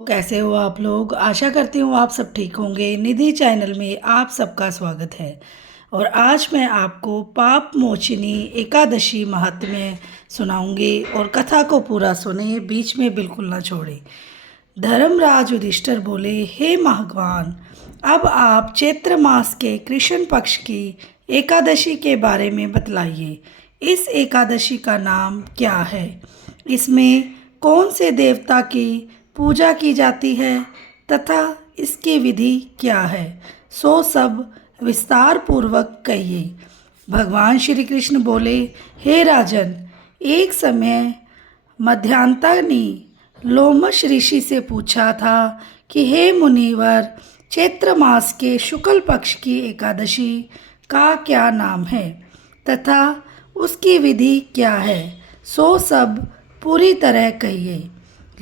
कैसे हो आप लोग? आशा करती हूँ आप सब ठीक होंगे। निधि चैनल में आप सबका स्वागत है। और आज मैं आपको पाप मोचिनी एकादशी महात्म्य सुनाऊंगी और कथा को पूरा सुने, बीच में बिल्कुल ना छोड़े। धर्मराज युधिष्ठिर बोले, हे भगवान, अब आप चैत्र मास के कृष्ण पक्ष की एकादशी के बारे में बतलाइए। इस एकादशी का नाम क्या है? इसमें कौन से देवता की पूजा की जाती है तथा इसकी विधि क्या है? सो सब विस्तार पूर्वक कहिए। भगवान श्री कृष्ण बोले, हे राजन, एक समय मध्यांता ने लोमश ऋषि से पूछा था कि हे मुनिवर, चैत्र मास के शुक्ल पक्ष की एकादशी का क्या नाम है तथा उसकी विधि क्या है? सो सब पूरी तरह कहिए।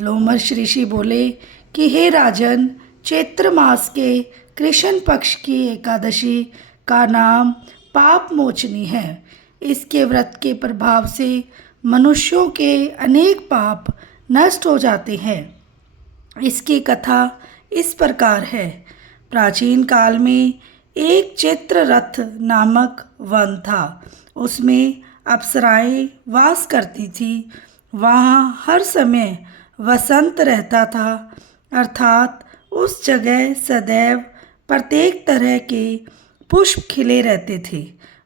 लोमश ऋषि बोले कि हे राजन, चैत्र मास के कृष्ण पक्ष की एकादशी का नाम पाप मोचनी है। इसके व्रत के प्रभाव से मनुष्यों के अनेक पाप नष्ट हो जाते हैं। इसकी कथा इस प्रकार है। प्राचीन काल में एक चैत्र रथ नामक वन था। उसमें अप्सराएं वास करती थी। वहाँ हर समय वसंत रहता था, अर्थात उस जगह सदैव प्रत्येक तरह के पुष्प खिले रहते थे।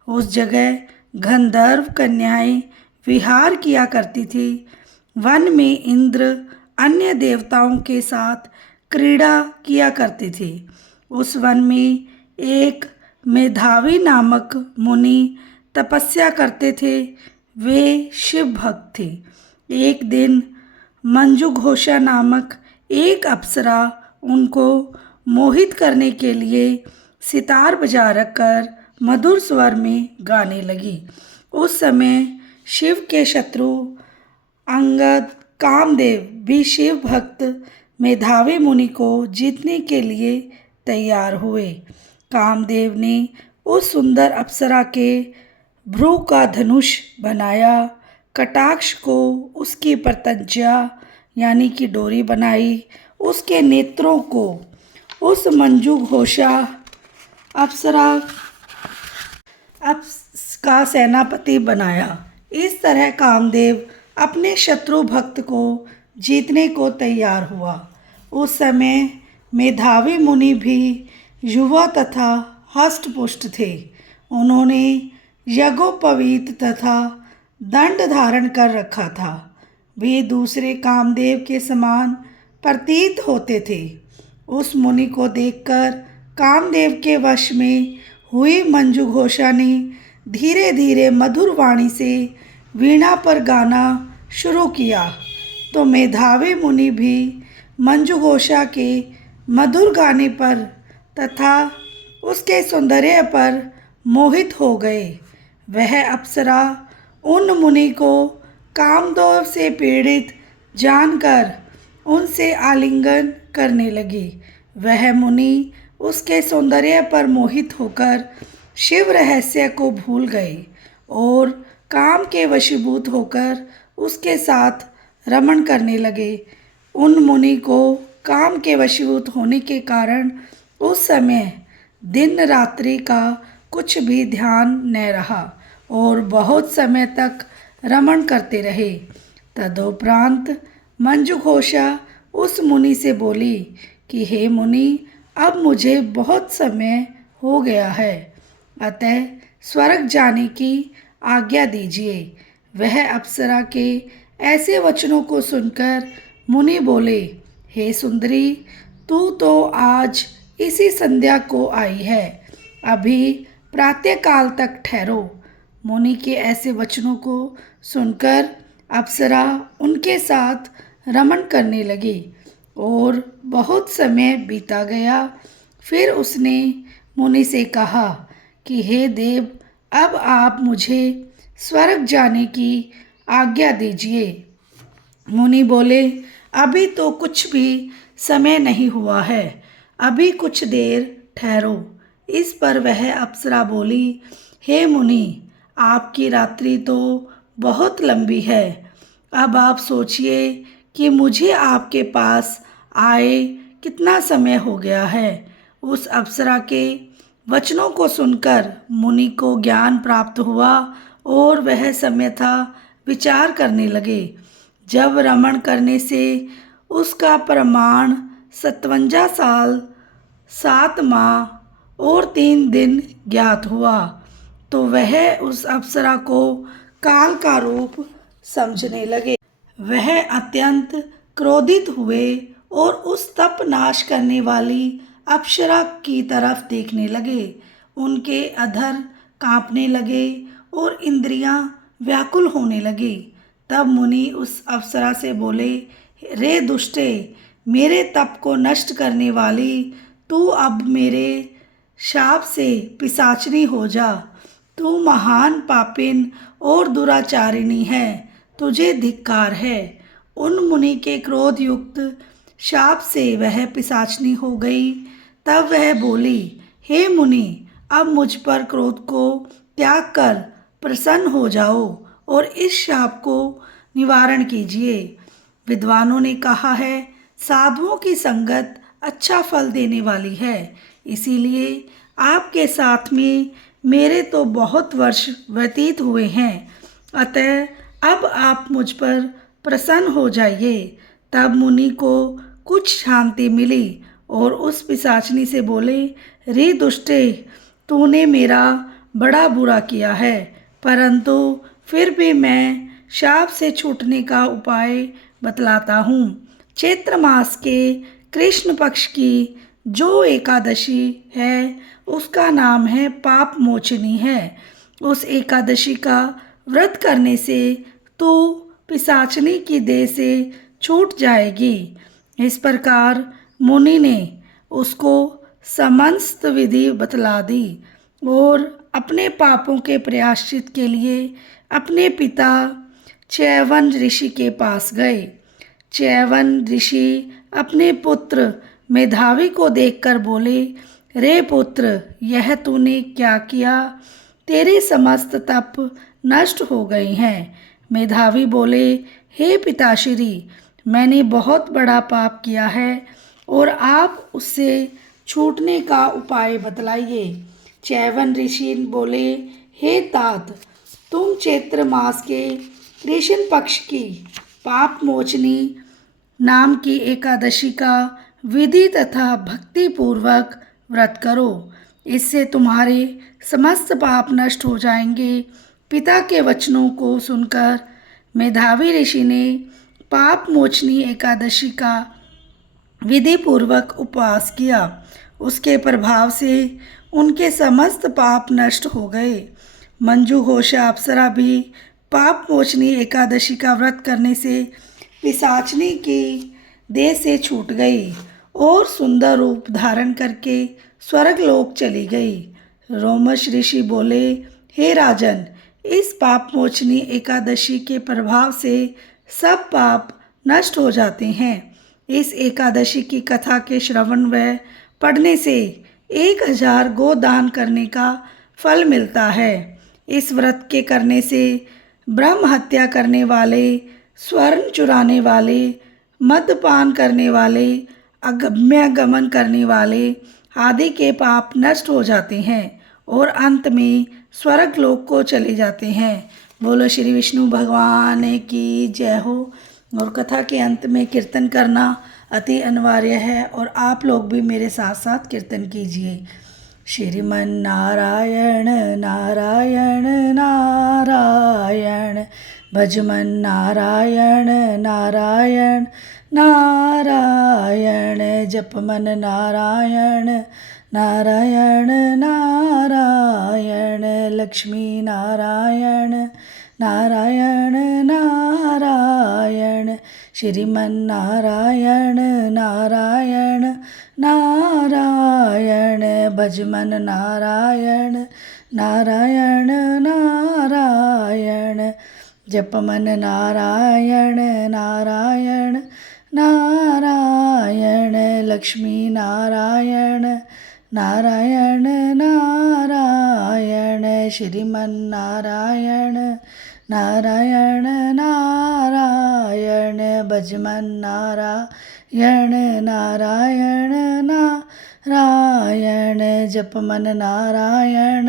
उस जगह गंधर्व कन्याएं विहार किया करती थी। वन में इंद्र अन्य देवताओं के साथ क्रीड़ा किया करते थे। उस वन में एक मेधावी नामक मुनि तपस्या करते थे। वे शिव भक्त थे। एक दिन मंजुघोषा नामक एक अप्सरा उनको मोहित करने के लिए सितार बजा रखकर मधुर स्वर में गाने लगी। उस समय शिव के शत्रु अंगद कामदेव भी शिव भक्त मेधावी मुनि को जीतने के लिए तैयार हुए। कामदेव ने उस सुंदर अप्सरा के भ्रू का धनुष बनाया, कटाक्ष को उसकी प्रत्यंचा यानी कि डोरी बनाई, उसके नेत्रों को उस मंजुघोषा अप्सरा का सेनापति बनाया। इस तरह कामदेव अपने शत्रु भक्त को जीतने को तैयार हुआ। उस समय मेधावी मुनि भी युवा तथा हष्टपुष्ट थे। उन्होंने यज्ञोपवीत तथा दंड धारण कर रखा था। वे दूसरे कामदेव के समान प्रतीत होते थे। उस मुनि को देखकर कामदेव के वश में हुई मंजुघोषा ने धीरे धीरे मधुर वाणी से वीणा पर गाना शुरू किया, तो मेधावी मुनि भी मंजुघोषा के मधुर गाने पर तथा उसके सौंदर्य पर मोहित हो गए। वह अप्सरा उन मुनि को कामदेव से पीड़ित जानकर उनसे आलिंगन करने लगी। वह मुनि उसके सौंदर्य पर मोहित होकर शिव रहस्य को भूल गए और काम के वशीभूत होकर उसके साथ रमण करने लगे। उन मुनि को काम के वशीभूत होने के कारण उस समय दिन रात्रि का कुछ भी ध्यान न रहा और बहुत समय तक रमण करते रहे। तदुपरांत मंजुघोषा उस मुनि से बोली कि हे मुनि, अब मुझे बहुत समय हो गया है, अतः स्वर्ग जाने की आज्ञा दीजिए। वह अप्सरा के ऐसे वचनों को सुनकर मुनि बोले, हे सुंदरी, तू तो आज इसी संध्या को आई है, अभी प्रातःकाल तक ठहरो। मुनि के ऐसे वचनों को सुनकर अप्सरा उनके साथ रमण करने लगी और बहुत समय बीता गया। फिर उसने मुनि से कहा कि हे देव, अब आप मुझे स्वर्ग जाने की आज्ञा दीजिए। मुनि बोले, अभी तो कुछ भी समय नहीं हुआ है, अभी कुछ देर ठहरो। इस पर वह अप्सरा बोली, हे मुनि, आपकी रात्रि तो बहुत लंबी है। अब आप सोचिए कि मुझे आपके पास आए कितना समय हो गया है। उस अप्सरा के वचनों को सुनकर मुनि को ज्ञान प्राप्त हुआ और वह समय था विचार करने लगे। जब रमण करने से उसका प्रमाण 57 साल 7 माह और 3 दिन ज्ञात हुआ तो वह उस अप्सरा को काल का रूप समझने लगे। वह अत्यंत क्रोधित हुए और उस तप नाश करने वाली अप्सरा की तरफ देखने लगे। उनके अधर कांपने लगे और इंद्रियां व्याकुल होने लगी। तब मुनि उस अप्सरा से बोले, रे दुष्टे, मेरे तप को नष्ट करने वाली, तू अब मेरे शाप से पिशाचनी हो जा। तू महान पापिन और दुराचारिणी है, तुझे धिक्कार है। उन मुनि के क्रोध युक्त शाप से वह पिशाचनी हो गई। तब वह बोली, हे मुनि, अब मुझ पर क्रोध को त्याग कर प्रसन्न हो जाओ और इस शाप को निवारण कीजिए। विद्वानों ने कहा है, साधुओं की संगत अच्छा फल देने वाली है, इसीलिए आपके साथ में मेरे तो बहुत वर्ष व्यतीत हुए हैं, अतः अब आप मुझ पर प्रसन्न हो जाइए। तब मुनि को कुछ शांति मिली और उस पिशाचनी से बोले, रे दुष्टे, तूने मेरा बड़ा बुरा किया है, परंतु फिर भी मैं शाप से छूटने का उपाय बतलाता हूँ। चैत्र मास के कृष्ण पक्ष की जो एकादशी है उसका नाम है पाप मोचनी है। उस एकादशी का व्रत करने से तू पिशाचनी की देह से छूट जाएगी। इस प्रकार मुनि ने उसको समस्त विधि बतला दी और अपने पापों के प्रायश्चित के लिए अपने पिता च्यवन ऋषि के पास गए। च्यवन ऋषि अपने पुत्र मेधावी को देखकर बोले, रे पुत्र, यह तूने क्या किया? तेरे समस्त तप नष्ट हो गए हैं। मेधावी बोले, हे पिताश्री, मैंने बहुत बड़ा पाप किया है और आप उससे छूटने का उपाय बतलाइए। च्यवन ऋषि बोले, हे तात, तुम चैत्र मास के कृष्ण पक्ष की पाप मोचनी नाम की एकादशी का विधि तथा भक्ति पूर्वक व्रत करो, इससे तुम्हारे समस्त पाप नष्ट हो जाएंगे। पिता के वचनों को सुनकर मेधावी ऋषि ने पाप मोचनी एकादशी का विधि पूर्वक उपवास किया। उसके प्रभाव से उनके समस्त पाप नष्ट हो गए। मंजू घोषा अप्सरा भी पाप मोचनी एकादशी का व्रत करने से पिशाचनी की देह से छूट गई और सुंदर रूप धारण करके स्वर्ग लोक चली गई। रोमश ऋषि बोले, हे राजन, इस पाप मोचनी एकादशी के प्रभाव से सब पाप नष्ट हो जाते हैं। इस एकादशी की कथा के श्रवण व पढ़ने से 1000 गोदान करने का फल मिलता है। इस व्रत के करने से ब्रह्म हत्या करने वाले, स्वर्ण चुराने वाले, मद्यपान करने वाले, अगम्य गमन करने वाले आदि के पाप नष्ट हो जाते हैं और अंत में स्वर्ग लोक को चले जाते हैं। बोलो श्री विष्णु भगवान की जय हो। और कथा के अंत में कीर्तन करना अति अनिवार्य है और आप लोग भी मेरे साथ साथ कीर्तन कीजिए। श्रीमन नारायण नारायण नारायण, भजमन नारायण नारायण नारायण, जपमन नारायण नारायण नारायण, लक्ष्मी नारायण नारायण नारायण, श्रीमन नारायण नारायण नारायण, भजमन नारायण नारायण नारायण, जपमन नारायण नारायण नारायण, लक्ष्मी नारायण नारायण नारायण, श्रीमन नारायण नारायण नारायण, भजमन नारायण नारायण नारायण जप मन नारायण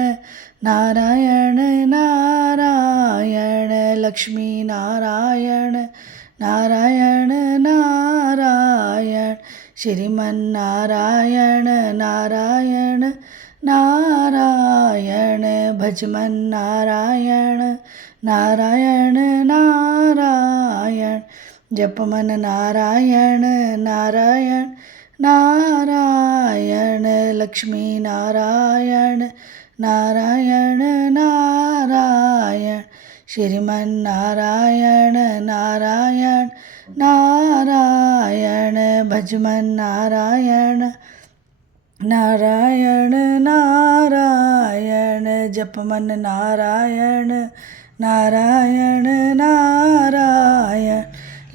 नारायण नारायण लक्ष्मी नारायण नारायण नारायण श्रीमन नारायण नारायण नारायण भजमन नारायण नारायण नारायण जपमन नारायण नारायण नारायण लक्ष्मी नारायण नारायण नारायण श्रीमन नारायण नारायण नारायण भजमन नारायण नारायण नारायण जपमन नारायण नारायण नारायण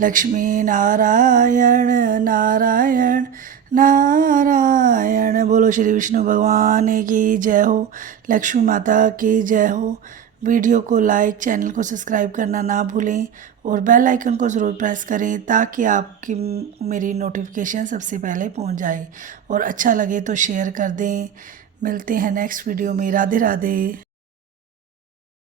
लक्ष्मी नारायण नारायण नारायण। बोलो श्री विष्णु भगवान की जय हो, लक्ष्मी माता की जय हो। वीडियो को लाइक, चैनल को सब्सक्राइब करना ना भूलें और बेल आइकन को ज़रूर प्रेस करें ताकि आपकी मेरी नोटिफिकेशन सबसे पहले पहुंच जाए। और अच्छा लगे तो शेयर कर दें। मिलते हैं नेक्स्ट वीडियो में। राधे राधे।